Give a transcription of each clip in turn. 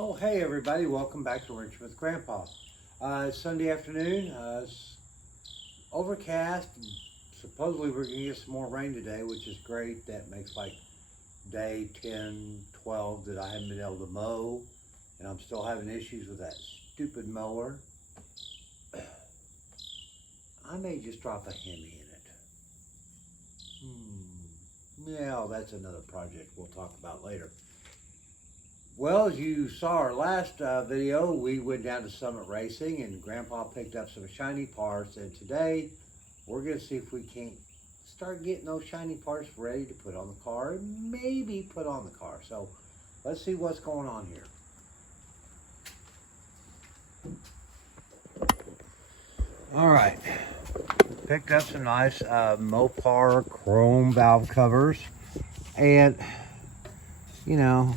Oh, hey everybody, welcome back to Wrenching with Grandpa. It's Sunday afternoon, it's overcast, and supposedly we're going to get some more rain today, which is great. That makes like day 10, 12 that I haven't been able to mow, and I'm still having issues with that stupid mower. I may just drop a Hemi in it. Yeah, that's another project we'll talk about later. Well, as you saw our last video, we went down to Summit Racing and Grandpa picked up some shiny parts, and today we're going to see if we can't start getting those shiny parts ready to put on the car and maybe put on the car. So let's see what's going on here. All right, picked up some nice Mopar chrome valve covers, and you know,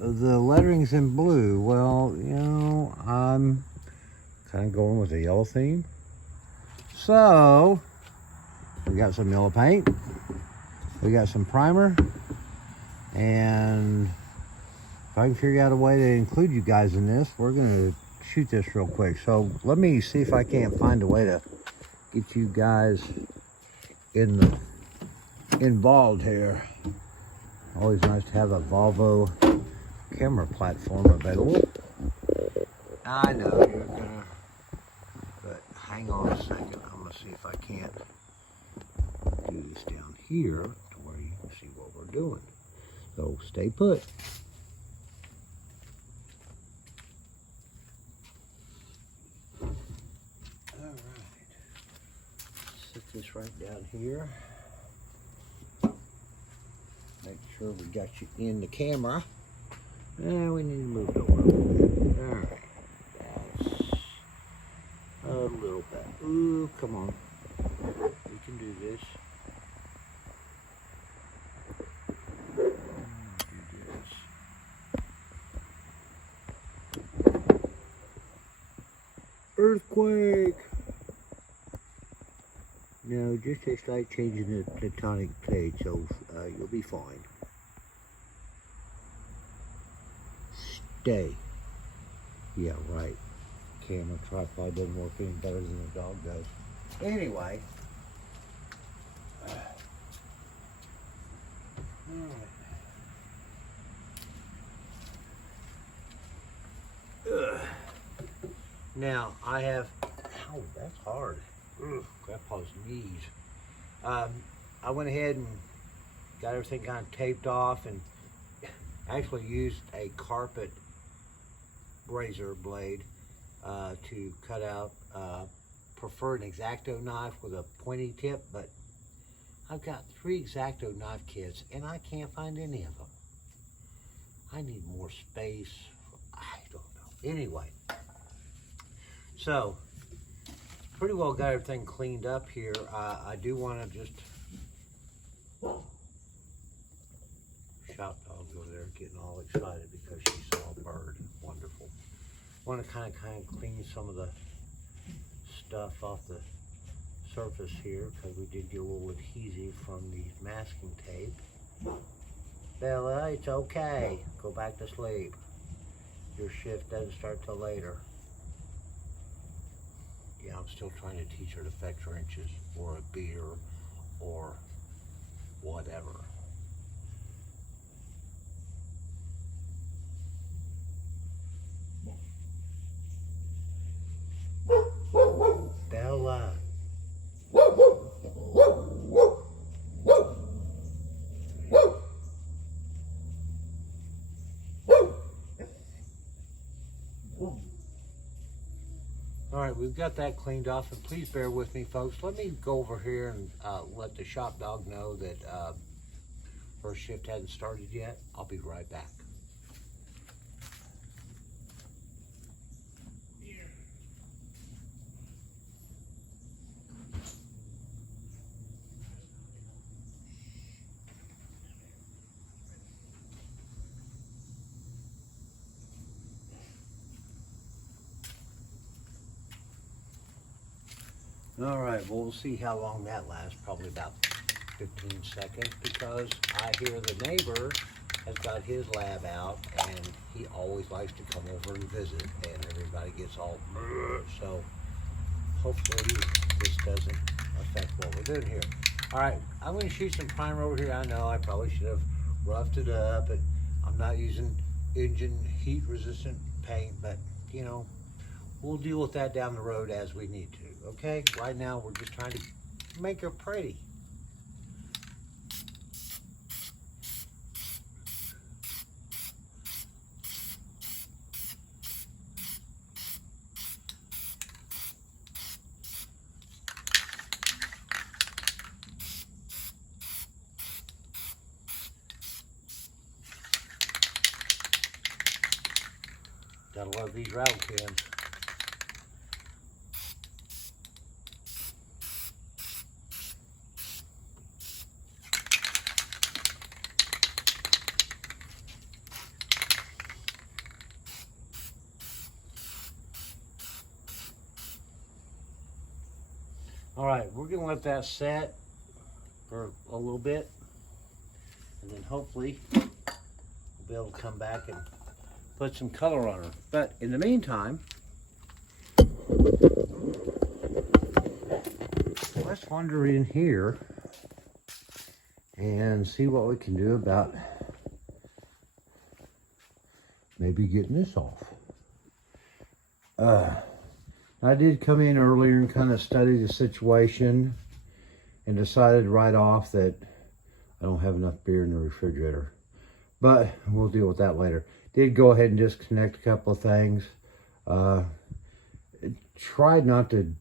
the lettering's in blue. Well, you know, I'm kind of going with the yellow theme. So, we got some yellow paint. We got some primer. And if I can figure out a way to include you guys in this, we're going to shoot this real quick. So, let me see if I can't find a way to get you guys involved here. Always nice to have a Volvo camera platform available. I know you're gonna, but hang on a second. I'm gonna see if I can't do this down here to where you can see what we're doing. So stay put. All right, set this right down here. Make sure we got you in the camera. And we need to move it over a little bit. All right. That's a little bit. Ooh, come on. We can do this. Earthquake! No, just a slight change in the tectonic plate, so you'll be fine. Stay. Yeah, right. Camera tripod doesn't work any better than the dog does. Anyway. Alright. Now, I have, ow, that's hard. Ugh, Grandpa's knees. I went ahead and got everything kind of taped off and actually used a carpet razor blade to cut out. Prefer an X-Acto knife with a pointy tip, but I've got 3 X-Acto knife kits and I can't find any of them. I need more space. I don't know. Anyway, so pretty well got everything cleaned up here. I do want to just shop dog over there getting all excited because she saw a bird. Wonderful. Want to kind of clean some of the stuff off the surface here because we did get a little adhesive from the masking tape. Bella, it's okay. Go back to sleep. Your shift doesn't start till later. Yeah, I'm still trying to teach her to fetch wrenches or a beer or whatever. Bella. All right, we've got that cleaned off, and please bear with me, folks. Let me go over here and let the shop dog know that her shift hasn't started yet. I'll be right back. All right, well, we'll see how long that lasts. Probably about 15 seconds because I hear the neighbor has got his lab out, and he always likes to come over and visit, and everybody gets all so hopefully this doesn't affect what we're doing here. All right, I'm going to shoot some primer over here. I know I probably should have roughed it up, and I'm not using engine heat resistant paint, but you know, we'll deal with that down the road as we need to. Okay, right now we're just trying to make her pretty. Gotta love these rattle cans. All right, we're gonna let that set for a little bit, and then hopefully we'll be able to come back and put some color on her. But in the meantime, let's wander in here and see what we can do about maybe getting this off. I did come in earlier and kind of study the situation and decided right off that I don't have enough beer in the refrigerator. But we'll deal with that later. Did go ahead and disconnect a couple of things. Tried not to,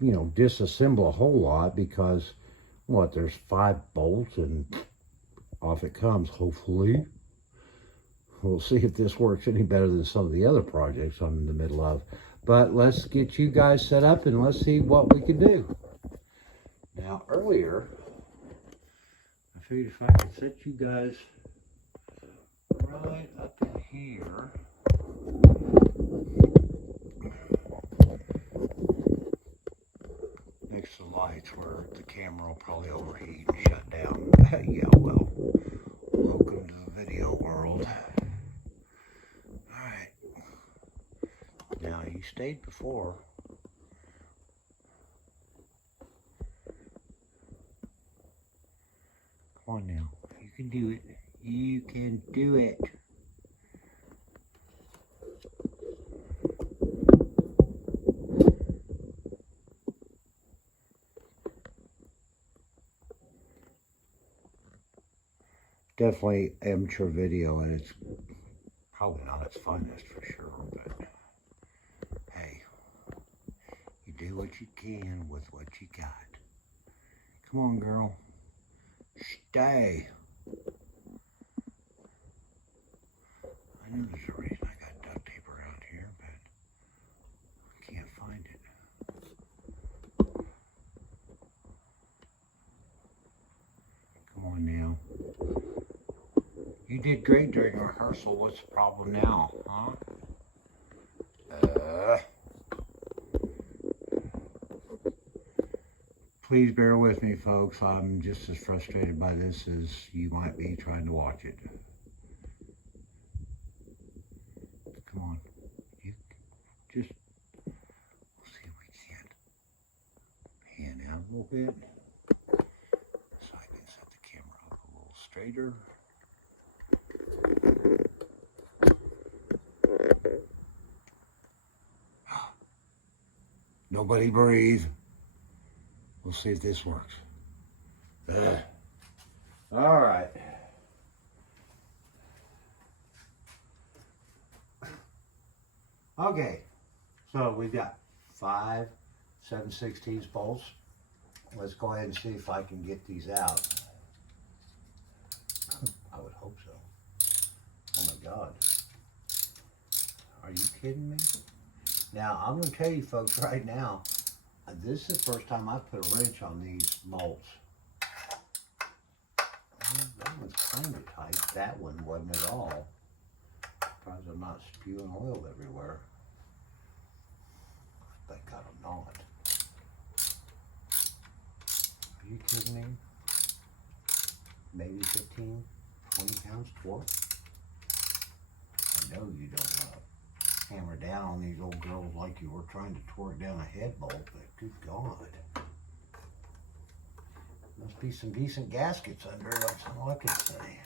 you know, disassemble a whole lot because, what, there's 5 bolts and off it comes, hopefully. We'll see if this works any better than some of the other projects I'm in the middle of. But let's get you guys set up and let's see what we can do. Now, earlier, I figured if I could set you guys right up in here. Next to the lights where the camera will probably overheat and shut down. Yeah, well, welcome to the video world. Alright. Now, you stayed before. Come on now. You can do it. You can do it. Definitely amateur video, and it's probably not its finest for sure, but hey, you do what you can with what you got. Come on, girl. Stay. I know there's a reason I got duct tape around here, but I can't find it. Come on now. You did great during rehearsal. What's the problem now, huh? Please bear with me, folks. I'm just as frustrated by this as you might be trying to watch it. Come on. You just, we'll see if we can pan out a little bit so I can set the camera up a little straighter. Nobody breathe. We'll see if this works. All right. Okay, so we've got 5 7/16 bolts. Let's go ahead and see if I can get these out. I would hope so. Oh my God. Are you kidding me? Now, I'm going to tell you folks right now, this is the first time I put a wrench on these bolts. That one's kind of tight. That one wasn't at all. Surprised I'm not spewing oil everywhere. Thank God I'm not. Are you kidding me? Maybe 15? 20 pounds torque. I know you don't hammer down on these old girls like you were trying to torque down a head bolt, but good God. Must be some decent gaskets under it, that's all I can say.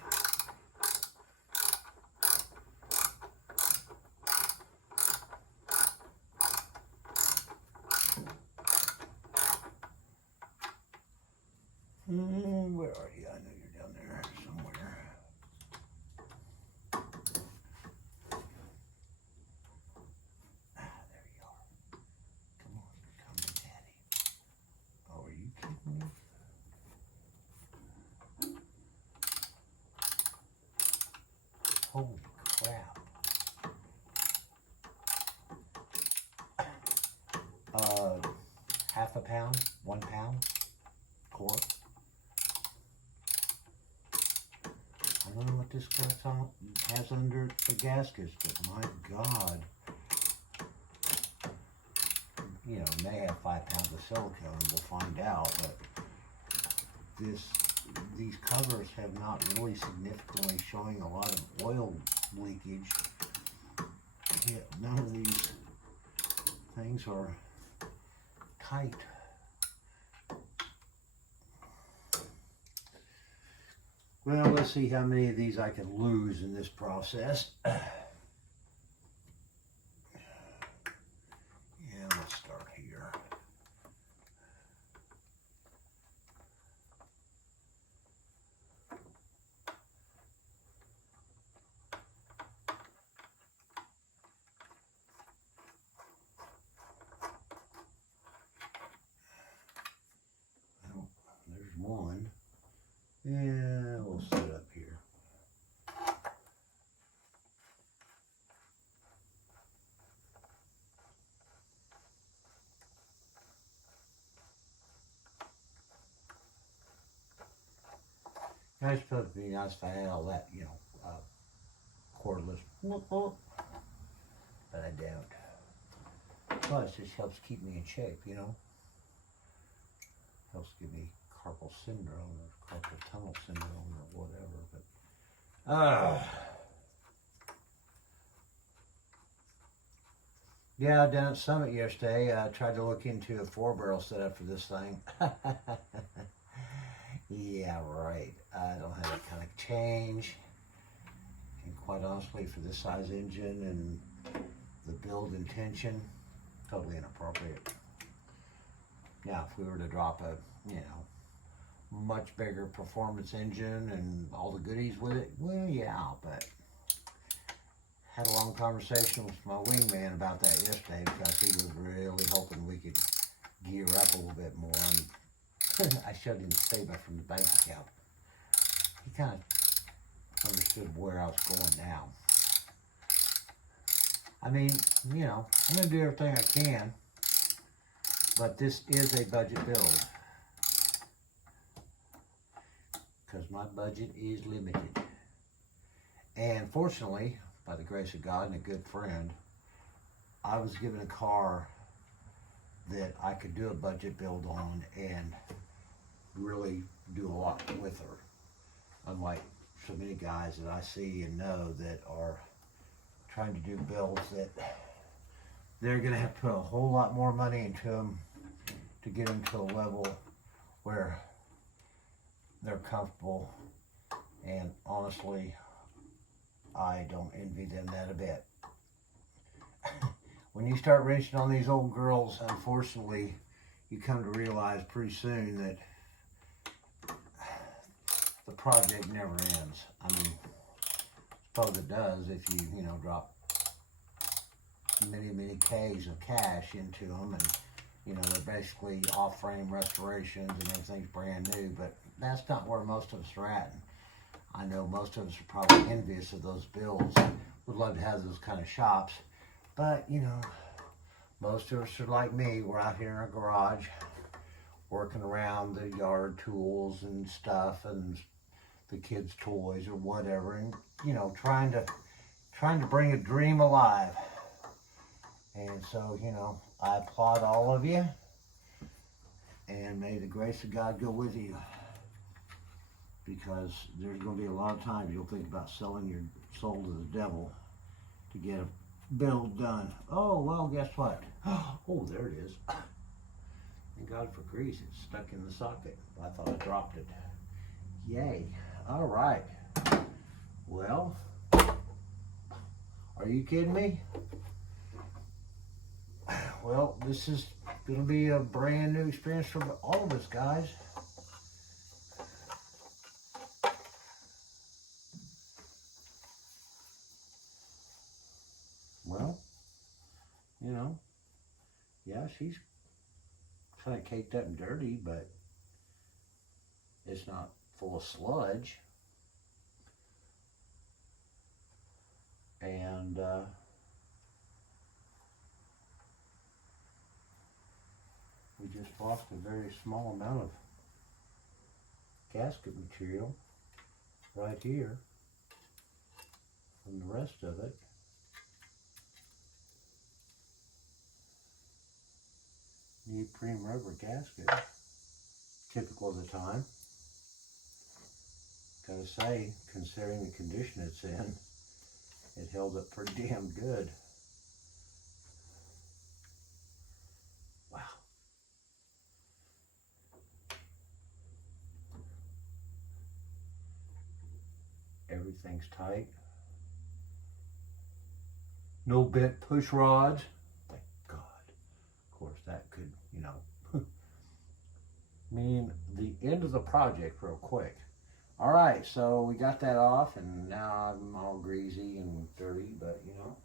Where are you? I know you're down there somewhere. Ah, there you are. Come on, come to Daddy. Oh, are you kidding me? Holy crap. Half a pound, 1 pound, quart. I don't know what this has under the gaskets, but my God. You know, it may have 5 pounds of silicone, we'll find out, but these covers have not really significantly showing a lot of oil leakage. Yet none of these things are tight. Well, let's see how many of these I can lose in this process. Yeah, let's start here. Well, there's one. Yeah, we'll set up here. I suppose it'd be nice if I had all that, you know, cordless, but I don't. Plus, it just helps keep me in shape, you know. Helps give me carpal syndrome or carpal tunnel syndrome or whatever, but yeah, down at Summit yesterday, I tried to look into a 4-barrel setup for this thing. Yeah, right. I don't have that kind of change. And quite honestly, for this size engine and the build intention, totally inappropriate. Now, if we were to drop a, you know, much bigger performance engine and all the goodies with it, well, yeah, but had a long conversation with my wingman about that yesterday because he was really hoping we could gear up a little bit more. And I showed him the statement from the bank account. He kind of understood where I was going now. I mean, you know, I'm going to do everything I can, but this is a budget build because my budget is limited. And fortunately, by the grace of God and a good friend, I was given a car that I could do a budget build on and really do a lot with her. Unlike so many guys that I see and know that are trying to do builds that they're going to have to put a whole lot more money into them to get them to a level where they're comfortable. And honestly, I don't envy them that a bit. When you start wrenching on these old girls, unfortunately, you come to realize pretty soon that the project never ends. I mean, suppose it does if you know, drop many K's of cash into them, and you know, they're basically off-frame restorations and everything's brand new, but that's not where most of us are at. And I know most of us are probably envious of those builds, would love to have those kind of shops, but you know, most of us are like me. We're out here in our garage working around the yard tools and stuff and the kids' toys or whatever, and you know, trying to bring a dream alive. And so, you know, I applaud all of you, and may the grace of God go with you, because there's going to be a lot of times you'll think about selling your soul to the devil to get a build done. Oh, well, guess what? Oh, there it is. Thank God for grease. It's stuck in the socket. I thought I dropped it. Yay. All right. Well, are you kidding me? Well, this is going to be a brand new experience for all of us, guys. Well, you know, yeah, she's kind of caked up and dirty, but it's not full of sludge. And we just lost a very small amount of gasket material right here from the rest of it. Neoprene rubber gasket, typical of the time. Gotta say, considering the condition it's in, it held up pretty damn good. Wow. Everything's tight. No bent push rods. Thank God. Of course, that could, you know, mean the end of the project real quick. All right, so we got that off, and now I'm all greasy and dirty, but you know.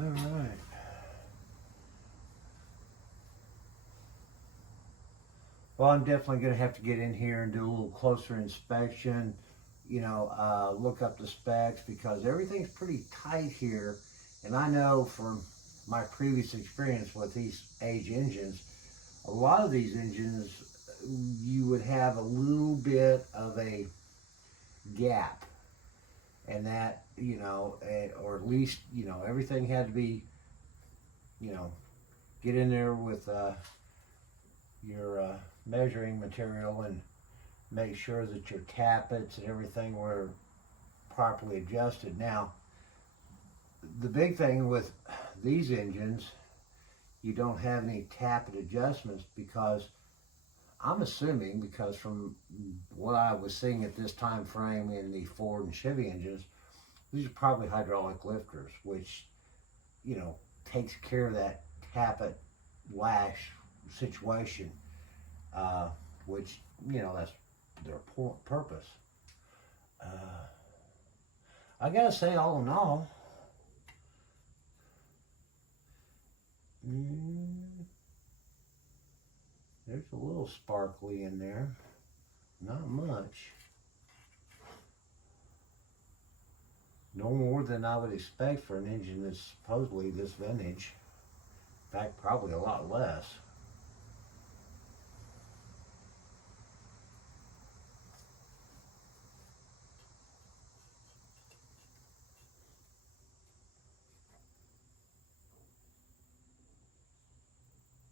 All right. Well, I'm definitely going to have to get in here and do a little closer inspection, you know, look up the specs, because everything's pretty tight here. And I know from my previous experience with these age engines, a lot of these engines, you would have a little bit of a gap. And that, you know, or at least, you know, everything had to be, you know, get in there with your measuring material and make sure that your tappets and everything were properly adjusted. Now, the big thing with these engines, you don't have any tappet adjustments, because I'm assuming, because from what I was seeing at this time frame in the Ford and Chevy engines, these are probably hydraulic lifters, which, you know, takes care of that tappet lash situation, which, you know, that's their purpose. I gotta say, all in all, there's a little sparkly in there, not much. No more than I would expect for an engine that's supposedly this vintage. In fact, probably a lot less.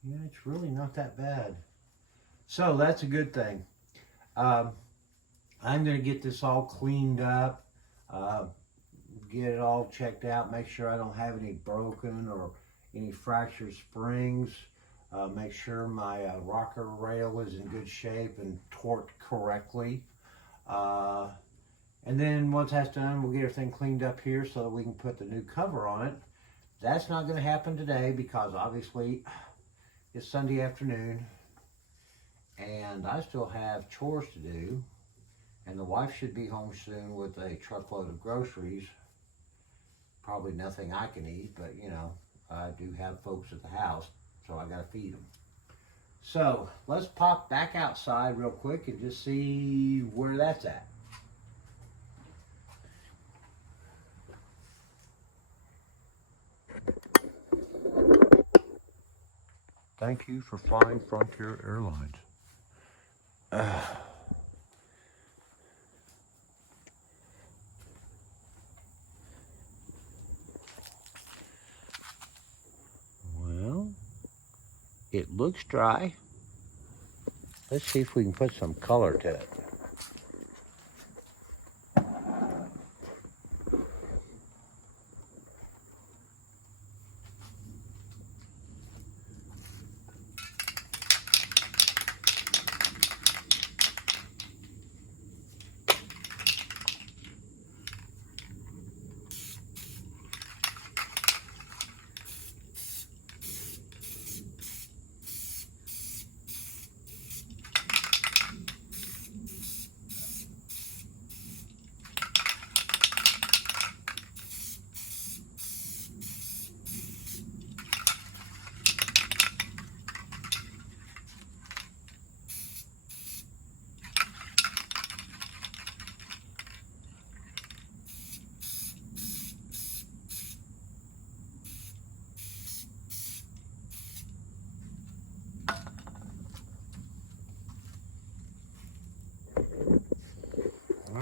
Yeah, it's really not that bad. So that's a good thing. I'm going to get this all cleaned up, get it all checked out, make sure I don't have any broken or any fractured springs, make sure my rocker rail is in good shape and torqued correctly. And then once that's done, we'll get everything cleaned up here so that we can put the new cover on it. That's not going to happen today because obviously it's Sunday afternoon and I still have chores to do, and the wife should be home soon with a truckload of groceries. Probably nothing I can eat, but you know, I do have folks at the house, so I gotta feed them. So let's pop back outside real quick and just see where that's at. Thank you for flying Frontier Airlines. It looks dry. Let's see if we can put some color to it.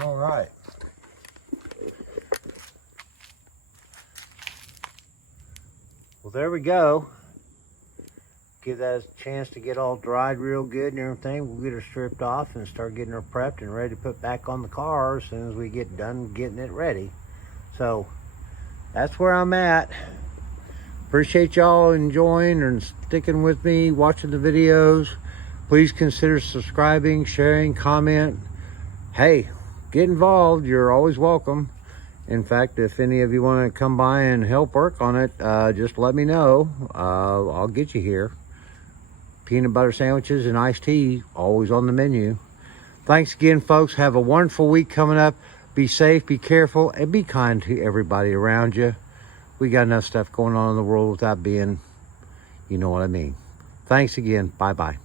All right. Well, there we go. Give that a chance to get all dried real good and everything. We'll get her stripped off and start getting her prepped and ready to put back on the car as soon as we get done getting it ready. So that's where I'm at. Appreciate y'all enjoying and sticking with me, watching the videos. Please consider subscribing, sharing, comment. Hey, get involved. You're always welcome. In fact, if any of you want to come by and help work on it, just let me know. I'll get you here. Peanut butter sandwiches and iced tea, always on the menu. Thanks again, folks. Have a wonderful week coming up. Be safe, be careful, and be kind to everybody around you. We got enough stuff going on in the world without being, you know what I mean. Thanks again. Bye-bye.